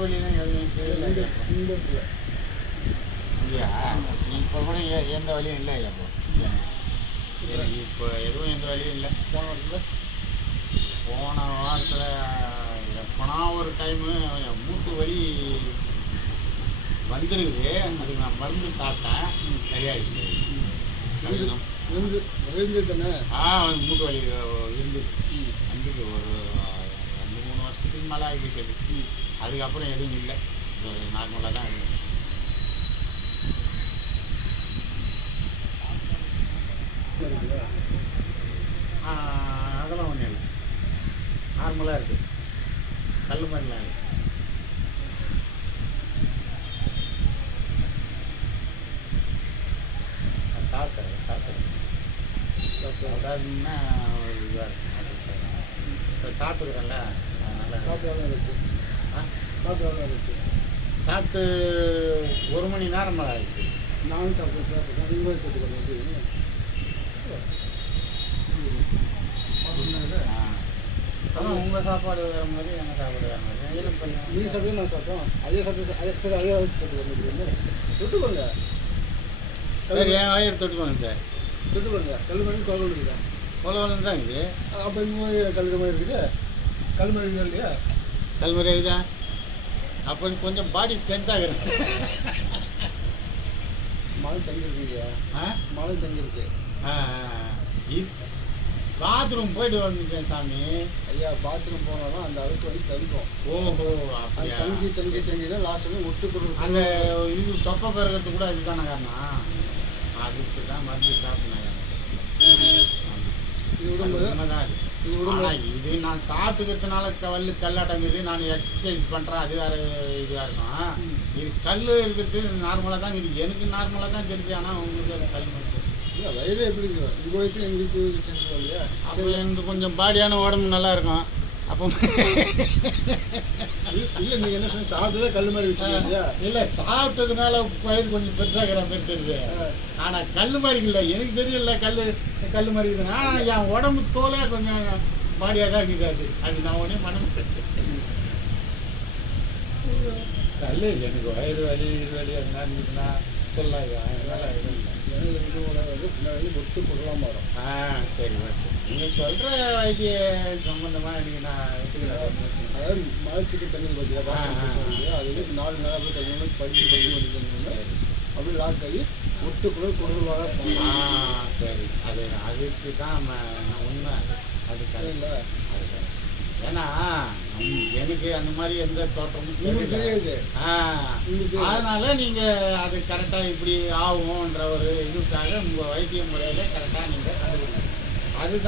இந்த இடத்துல இல்லையா இப்போ கூட எந்த வழியும் இல்லை இப்போ இப்போ எதுவும் எந்த வழியும் இல்லை போன வாரத்தில் போன வாரத்தில் எப்போனா ஒரு டைமு மூட்டு வலி வந்துருக்குது அதுக்கு நான் மருந்து சாப்பிட்டேன் சரியாயிடுச்சு விழுந்து விழுந்து ஆ வந்து மூட்டு வலி இருந்தது வந்துது ஒரு ரெண்டு மூணு வருஷத்துக்கு மேலே ஆகிடுச்சு அது. அதுக்கப்புறம் எதுவும் இல்லை. நார்மலாக தான் இருக்கு அதெல்லாம் ஒன்றும் இல்லை. நார்மலாக இருக்குது கல் மாதிரிலாம் இல்லை. நான் சாப்பிட்டேன் சாப்பிட்டேன். ஒரு இதாக இருக்கும். இப்போ சாப்பிட்டுக்கிறேன்ல அதனால் சாப்பிட்டு இருந்துச்சு. சாப்பிட்டு ஒரு மணி நேரம் மேலே ஆயிடுச்சு. நானும் சாப்பிட்டு சாப்பிட்டேன் போட்டுக்கணும் ஆ. அப்புறம் உங்கள் சாப்பாடு வேறு மாதிரி எங்கள் சாப்பாடு வேறு மாதிரி. நீங்கள் சாப்பிட்டு நான் சாப்பிட்டோம் அதே சாப்பிட்டு அதே சரி அதே தொட்டு பாருங்க சரி என் வயிறு தொட்டுக்கோங்க சார். தொட்டு பாருங்க கல் மாதிரி குழம்பு இருக்குதா? உலகம் தான் இது. அப்போ இங்கே கல் மாதிரி இருக்குது? கல் மாதிரி இல்லையா? கல்முறை இதா அப்போ கொஞ்சம் பாடி ஸ்ட்ரென்த்தாக இருக்கு மழை தங்கியிருக்குங்க. ஆ? மழை தங்கியிருக்கு. ஆ பாத்ரூம் போயிட்டு வந்துட்டேன் சாமி. ஐயா பாத்ரூம் போனாலும் அந்த அழுக்கு வந்து தங்கும் ஓஹோ அது அப்படியா? தங்கி தங்கி தங்கி தான் லாஸ்ட் வந்து ஒட்டு பொருள் அந்த இது தொப்பை பிறகுறது கூட அதுதானே காரணம்? அதுக்கு தான் மருந்து சாப்பிட்டேன் இது விடும்போது உண்மைதான் அது இது இது நான் சாப்பிட்டுக்கிறதுனால கல்லு கல்லாட்டங்குது நான் எக்ஸசைஸ் பண்ணுறேன் அது வேற இதுவாக இருக்கும். இது கல் இருக்கிறது நார்மலாக தான் இருக்குது. எனக்கு நார்மலாக தான் தெரியுது ஆனால் உங்களுக்கு அது கல். இல்லை வயிறு எப்படி இது போயிட்டு எங்களுக்கு இல்லையா அப்போ எனக்கு கொஞ்சம் பாடியான உடம்பு நல்லா இருக்கும். அப்போ இல்லை நீங்கள் என்ன சொன்னீங்க சாப்பிட்டதே கல் மாதிரி வச்சுருக்கீங்க இல்லை சாப்பிட்டதுனால வயிறு கொஞ்சம் பெருசாகிற மாதிரி தெரியுது. ஆனால் கல் மாதிரி இல்லை. எனக்கு தெரியல கல் கல் மாதிரி இருக்குது. ஆனால் என் உடம்பு தோலே கொஞ்சம் பாடியாக தான் இருக்குது அது. நான் பண்ண முடியாது கல் எனக்கு வயிறு வலி வலி அது மாதிரி இருந்துச்சுன்னா இல்லை. இதோட வந்து பின்னாடி ஒட்டு பொருளாக மாறும் ஆ சரி ஓகே நீங்கள் சொல்கிற வைத்திய சம்மந்தமாக எனக்கு நான் அதாவது சீக்கிரம் தண்ணி பார்த்தீங்களா அது வந்து நாலு நாள் அப்படியே தண்ணி படிச்சு படிச்சு அப்படியே லாக் ஆகி ஒட்டு குரல் பொருளாக ஆ சரி. அது அதுக்கு தான் உண்மை. அது. சரிங்களா? அது correct. ஏன்னா எனக்கு அந்த மாதிரி எந்த தோட்டமும் தெரியாது. அதனால நீங்க அது கரெக்டா இப்படி ஆகும்ன்ற ஒரு இதுக்காக உங்க வைத்திய முறையில கரெக்டா நீங்க கண்டுபிடிக்கணும் அதுதான்